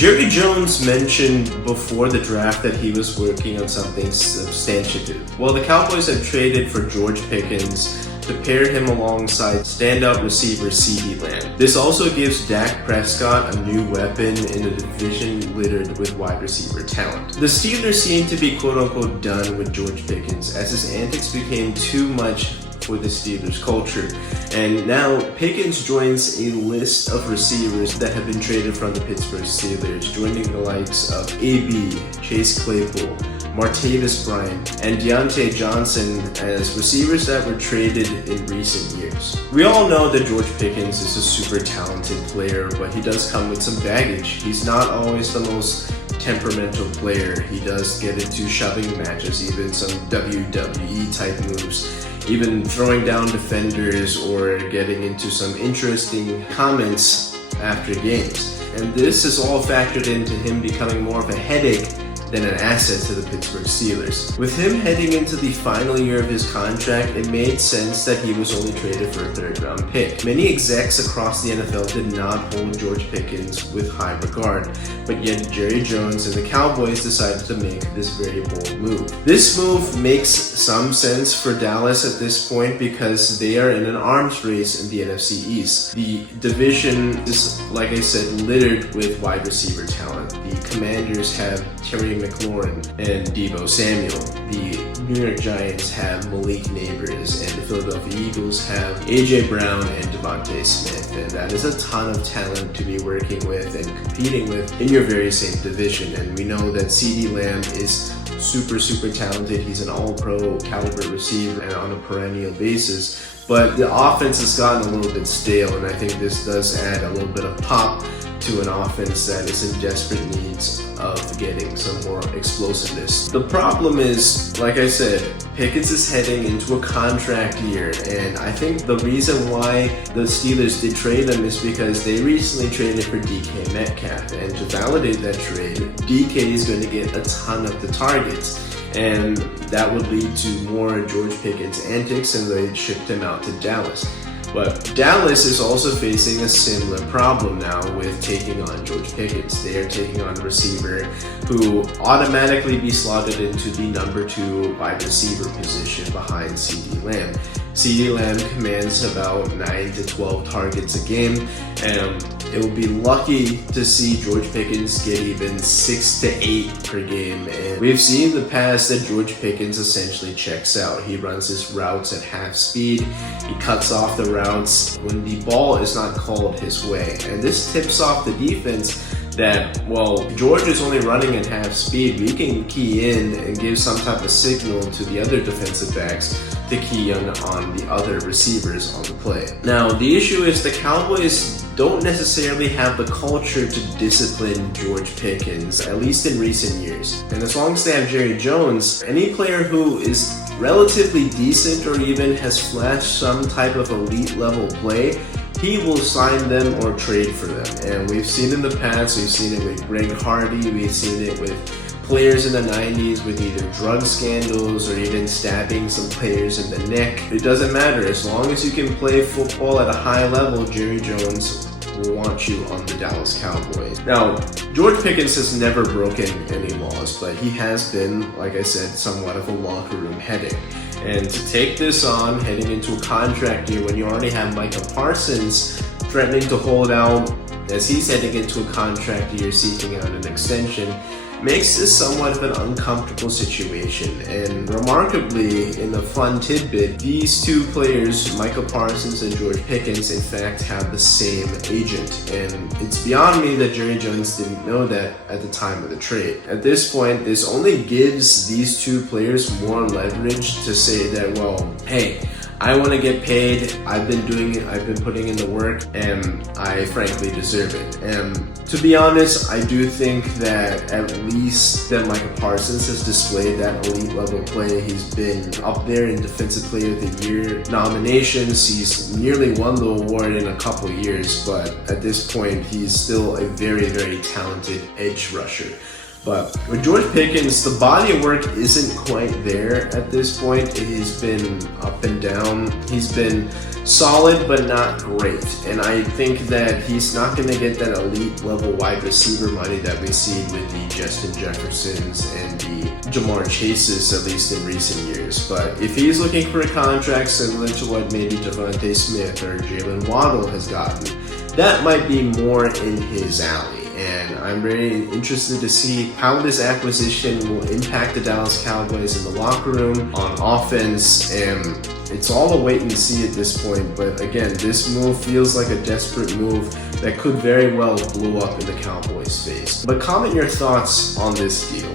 Jerry Jones mentioned before the draft that he was working on something substantive. Well, the Cowboys have traded for George Pickens to pair him alongside standout receiver CeeDee Lamb. This also gives Dak Prescott a new weapon in a division littered with wide receiver talent. The Steelers seem to be quote-unquote done with George Pickens as his antics became too much for the Steelers culture. And now Pickens joins a list of receivers that have been traded from the Pittsburgh Steelers, joining the likes of AB, Chase Claypool, Martavis Bryant, and Deontay Johnson as receivers that were traded in recent years. We all know that George Pickens is a super talented player, but he does come with some baggage. He's not always the most temperamental player. He does get into shoving matches, even some WWE type moves, even throwing down defenders or getting into some interesting comments after games. And this is all factored into him becoming more of a headache than an asset to the Pittsburgh Steelers. With him heading into the final year of his contract, it made sense that he was only traded for a third-round pick. Many execs across the NFL did not hold George Pickens with high regard, but yet Jerry Jones and the Cowboys decided to make this very bold move. This move makes some sense for Dallas at this point because they are in an arms race in the NFC East. The division is, like I said, littered with wide receiver talent. The Commanders have Terry McLaurin and Deebo Samuel. The New York Giants have Malik Neighbors, and the Philadelphia Eagles have AJ Brown and Devontae Smith. And that is a ton of talent to be working with and competing with in your very same division. And we know that CeeDee Lamb is super talented. He's an all-pro caliber receiver and on a perennial basis. But the offense has gotten a little bit stale, and I think this does add a little bit of pop to an offense that is in desperate needs of getting some more explosiveness. The problem is, like I said, Pickens is heading into a contract year, and I think the reason why the Steelers did trade him is because they recently traded for DK Metcalf, and to validate that trade, DK is going to get a ton of the targets, and that would lead to more George Pickens antics, and they shipped him out to Dallas. But Dallas is also facing a similar problem now with taking on George Pickens. They are taking on a receiver who automatically be slotted into the number 2 wide receiver position behind CeeDee Lamb. CeeDee Lamb commands about 9 to 12 targets a game, and it will be lucky to see George Pickens get even 6 to 8 per game. And we've seen in the past that George Pickens essentially checks out. He runs his routes at half speed. He cuts off the routes when the ball is not called his way. And this tips off the defense that, well, George is only running at half speed. We can key in and give some type of signal to the other defensive backs to key on the other receivers on the play. Now, the issue is the Cowboys don't necessarily have the culture to discipline George Pickens, at least in recent years. And as long as they have Jerry Jones, any player who is relatively decent or even has flashed some type of elite level play, he will sign them or trade for them. And we've seen in the past, we've seen it with Greg Hardy, we've seen it with players in the 90s with either drug scandals or even stabbing some players in the neck. It doesn't matter. As long as you can play football at a high level, Jerry Jones will want you on the Dallas Cowboys. Now, George Pickens has never broken any laws, but he has been, like I said, somewhat of a locker room headache. And to take this on, heading into a contract year when you already have Micah Parsons threatening to hold out as he's heading into a contract year seeking out an extension, makes this somewhat of an uncomfortable situation. And remarkably, in a fun tidbit, these two players, Micah Parsons and George Pickens, in fact have the same agent. And it's beyond me that Jerry Jones didn't know that at the time of the trade. At this point, this only gives these two players more leverage to say that, well, hey, I want to get paid, I've been doing it, I've been putting in the work, and I frankly deserve it. And to be honest, I do think that at least that Micah Parsons has displayed that elite level play. He's been up there in Defensive Player of the Year nominations. He's nearly won the award in a couple years, but at this point, he's still a very talented edge rusher. But with George Pickens, the body of work isn't quite there at this point. He's been up and down. He's been solid, but not great. And I think that he's not going to get that elite level wide receiver money that we see with the Justin Jeffersons and the Jamar Chases, at least in recent years. But if he's looking for a contract similar to what maybe Devontae Smith or Jalen Waddle has gotten, that might be more in his alley. And I'm very interested to see how this acquisition will impact the Dallas Cowboys in the locker room, on offense, and it's all a wait and see at this point. But again, this move feels like a desperate move that could very well blow up in the Cowboys' face. But comment your thoughts on this deal.